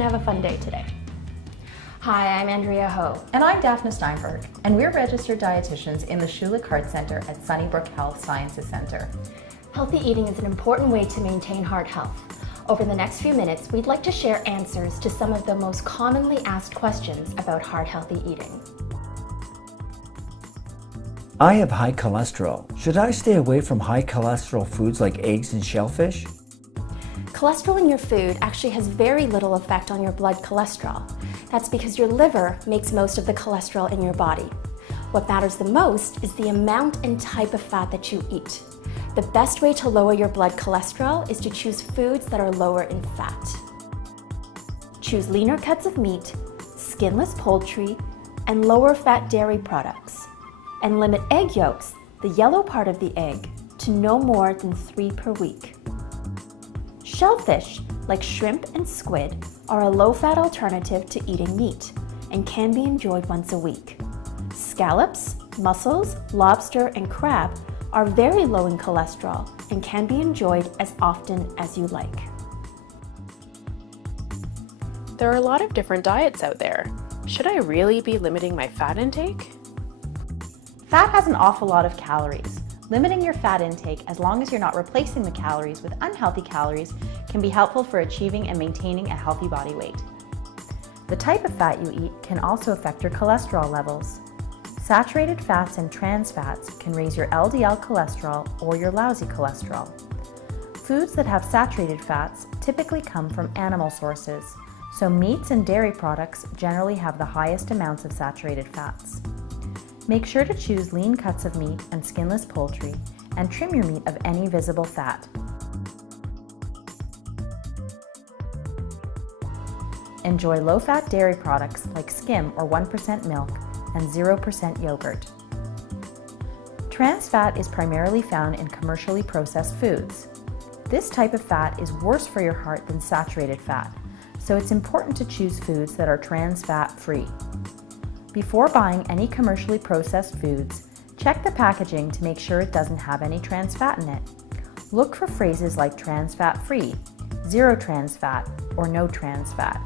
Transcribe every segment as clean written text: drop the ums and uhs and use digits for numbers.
and have a fun day today. Hi, I'm Andrea Ho. And I'm Daphne Steinberg, and we're registered dietitians in the Schulich Heart Center at Sunnybrook Health Sciences Center. Healthy eating is an important way to maintain heart health. Over the next few minutes, we'd like to share answers to some of the most commonly asked questions about heart-healthy eating. I have high cholesterol. Should I stay away from high cholesterol foods like eggs and shellfish? Cholesterol in your food actually has very little effect on your blood cholesterol. That's because your liver makes most of the cholesterol in your body. What matters the most is the amount and type of fat that you eat. The best way to lower your blood cholesterol is to choose foods that are lower in fat. Choose leaner cuts of meat, skinless poultry, and lower fat dairy products. And limit egg yolks, the yellow part of the egg, to no more than 3 per week. Shellfish, like shrimp and squid, are a low-fat alternative to eating meat and can be enjoyed once a week. Scallops, mussels, lobster, and crab are very low in cholesterol and can be enjoyed as often as you like. There are a lot of different diets out there. Should I really be limiting my fat intake? Fat has an awful lot of calories. Limiting your fat intake, as long as you're not replacing the calories with unhealthy calories, can be helpful for achieving and maintaining a healthy body weight. The type of fat you eat can also affect your cholesterol levels. Saturated fats and trans fats can raise your LDL cholesterol or your lousy cholesterol. Foods that have saturated fats typically come from animal sources, so meats and dairy products generally have the highest amounts of saturated fats. Make sure to choose lean cuts of meat and skinless poultry, and trim your meat of any visible fat. Enjoy low-fat dairy products like skim or 1% milk and 0% yogurt. Trans fat is primarily found in commercially processed foods. This type of fat is worse for your heart than saturated fat, so it's important to choose foods that are trans fat free. Before buying any commercially processed foods, check the packaging to make sure it doesn't have any trans fat in it. Look for phrases like trans fat free, zero trans fat, or no trans fat.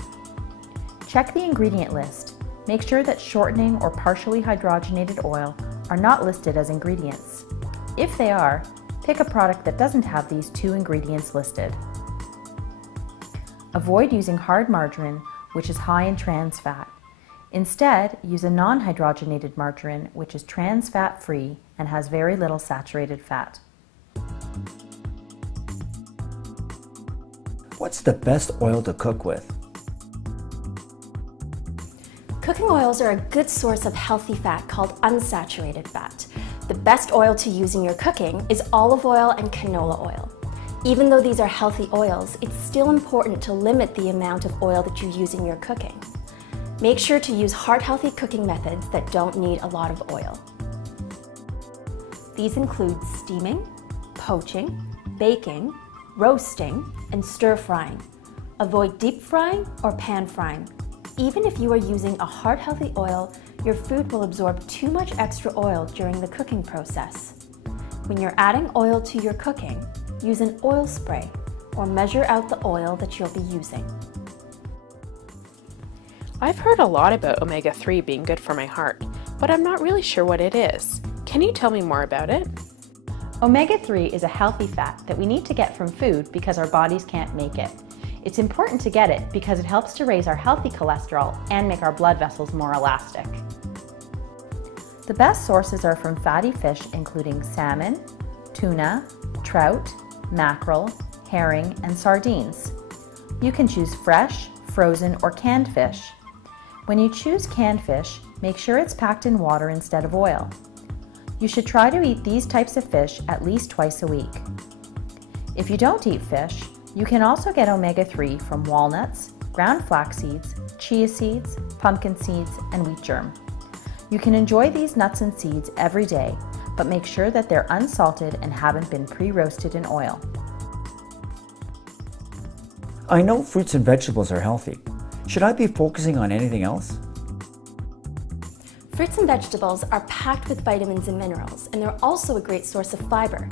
Check the ingredient list. Make sure that shortening or partially hydrogenated oil are not listed as ingredients. If they are, pick a product that doesn't have these 2 ingredients listed. Avoid using hard margarine, which is high in trans fat. Instead, use a non-hydrogenated margarine, which is trans fat free and has very little saturated fat. What's the best oil to cook with? Cooking oils are a good source of healthy fat called unsaturated fat. The best oil to use in your cooking is olive oil and canola oil. Even though these are healthy oils, it's still important to limit the amount of oil that you use in your cooking. Make sure to use heart-healthy cooking methods that don't need a lot of oil. These include steaming, poaching, baking, roasting, and stir-frying. Avoid deep frying or pan frying. Even if you are using a heart-healthy oil, your food will absorb too much extra oil during the cooking process. When you're adding oil to your cooking, use an oil spray or measure out the oil that you'll be using. I've heard a lot about omega-3 being good for my heart, but I'm not really sure what it is. Can you tell me more about it? Omega-3 is a healthy fat that we need to get from food because our bodies can't make it. It's important to get it because it helps to raise our healthy cholesterol and make our blood vessels more elastic. The best sources are from fatty fish including salmon, tuna, trout, mackerel, herring, and sardines. You can choose fresh, frozen, or canned fish. When you choose canned fish, make sure it's packed in water instead of oil. You should try to eat these types of fish at least twice a week. If you don't eat fish, you can also get omega-3 from walnuts, ground flax seeds, chia seeds, pumpkin seeds, and wheat germ. You can enjoy these nuts and seeds every day, but make sure that they're unsalted and haven't been pre-roasted in oil. I know fruits and vegetables are healthy. Should I be focusing on anything else? Fruits and vegetables are packed with vitamins and minerals, and they're also a great source of fiber.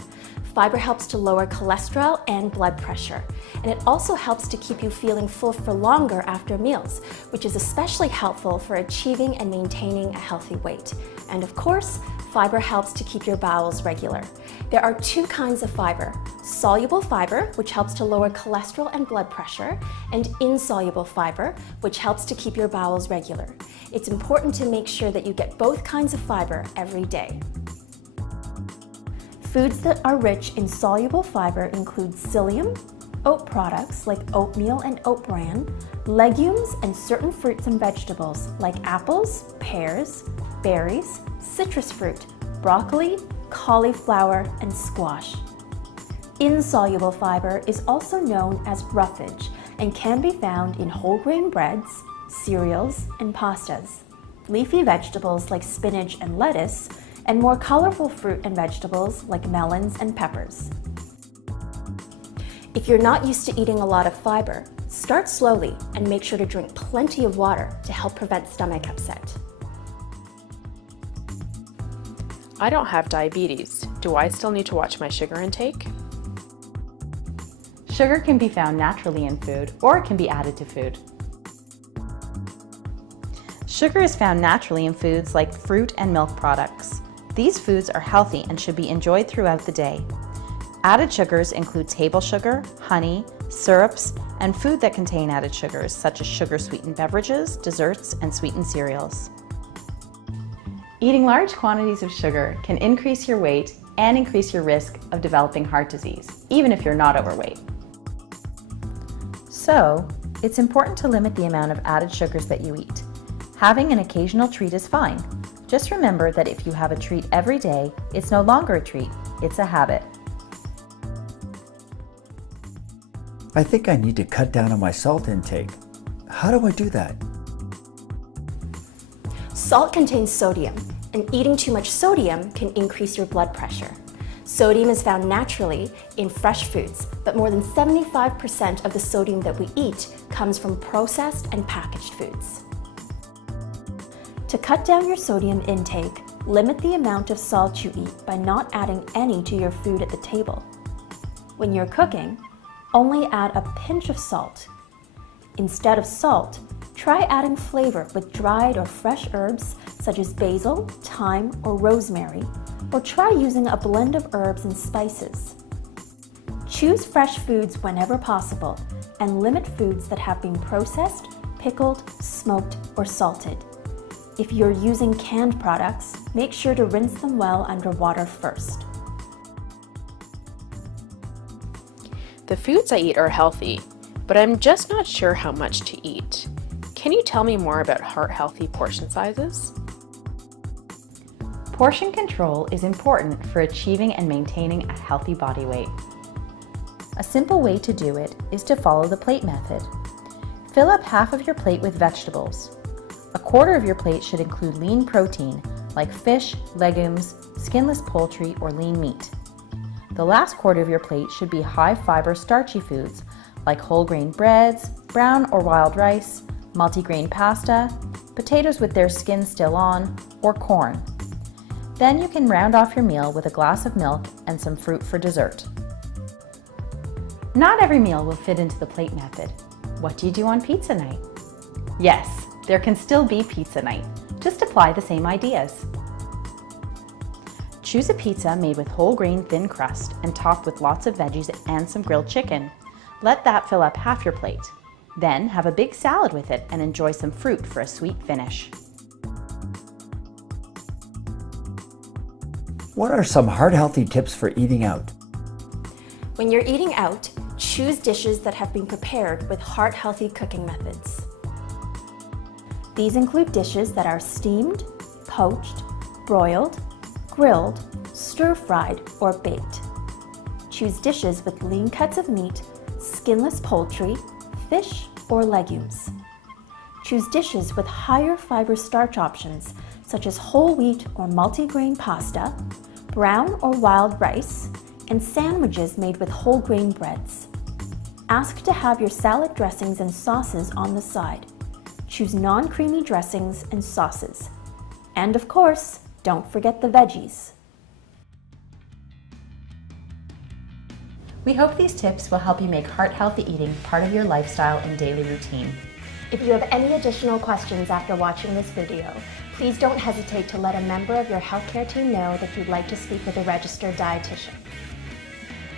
Fiber helps to lower cholesterol and blood pressure, and it also helps to keep you feeling full for longer after meals, which is especially helpful for achieving and maintaining a healthy weight. And of course, fiber helps to keep your bowels regular. There are two kinds of fiber: soluble fiber, which helps to lower cholesterol and blood pressure, and insoluble fiber, which helps to keep your bowels regular. It's important to make sure that you get both kinds of fiber every day. Foods that are rich in soluble fiber include psyllium, oat products like oatmeal and oat bran, legumes, and certain fruits and vegetables like apples, pears, berries, citrus fruit, broccoli, cauliflower, and squash. Insoluble fiber is also known as roughage and can be found in whole grain breads, cereals, and pastas. Leafy vegetables like spinach and lettuce, and more colorful fruit and vegetables like melons and peppers. If you're not used to eating a lot of fiber, start slowly and make sure to drink plenty of water to help prevent stomach upset. I don't have diabetes. Do I still need to watch my sugar intake? Sugar can be found naturally in food, or it can be added to food. Sugar is found naturally in foods like fruit and milk products. These foods are healthy and should be enjoyed throughout the day. Added sugars include table sugar, honey, syrups, and food that contain added sugars such as sugar-sweetened beverages, desserts, and sweetened cereals. Eating large quantities of sugar can increase your weight and increase your risk of developing heart disease, even if you're not overweight. So, it's important to limit the amount of added sugars that you eat. Having an occasional treat is fine. Just remember that if you have a treat every day, it's no longer a treat, it's a habit. I think I need to cut down on my salt intake. How do I do that? Salt contains sodium, and eating too much sodium can increase your blood pressure. Sodium is found naturally in fresh foods, but more than 75% of the sodium that we eat comes from processed and packaged foods. To cut down your sodium intake, limit the amount of salt you eat by not adding any to your food at the table. When you're cooking, only add a pinch of salt. Instead of salt, try adding flavor with dried or fresh herbs such as basil, thyme, or rosemary, or try using a blend of herbs and spices. Choose fresh foods whenever possible and limit foods that have been processed, pickled, smoked, or salted. If you're using canned products, make sure to rinse them well under water first. The foods I eat are healthy, but I'm just not sure how much to eat. Can you tell me more about heart-healthy portion sizes? Portion control is important for achieving and maintaining a healthy body weight. A simple way to do it is to follow the plate method. Fill up half of your plate with vegetables. A quarter of your plate should include lean protein like fish, legumes, skinless poultry, or lean meat. The last quarter of your plate should be high fiber starchy foods like whole grain breads, brown or wild rice, multigrain pasta, potatoes with their skin still on, or corn. Then you can round off your meal with a glass of milk and some fruit for dessert. Not every meal will fit into the plate method. What do you do on pizza night? Yes, there can still be pizza night. Just apply the same ideas. Choose a pizza made with whole grain thin crust and topped with lots of veggies and some grilled chicken. Let that fill up half your plate. Then have a big salad with it and enjoy some fruit for a sweet finish. What are some heart-healthy tips for eating out? When you're eating out, choose dishes that have been prepared with heart-healthy cooking methods. These include dishes that are steamed, poached, broiled, grilled, stir-fried, or baked. Choose dishes with lean cuts of meat, skinless poultry, fish, or legumes. Choose dishes with higher fiber starch options such as whole wheat or multigrain pasta, brown or wild rice, and sandwiches made with whole grain breads. Ask to have your salad dressings and sauces on the side. Choose non-creamy dressings and sauces. And of course, don't forget the veggies. We hope these tips will help you make heart-healthy eating part of your lifestyle and daily routine. If you have any additional questions after watching this video, please don't hesitate to let a member of your healthcare team know that you'd like to speak with a registered dietitian.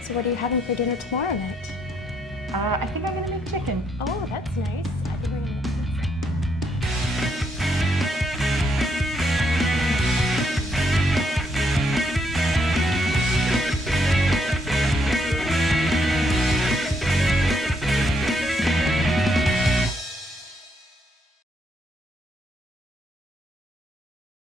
So what are you having for dinner tomorrow night? I think I'm gonna make chicken. Oh, that's nice.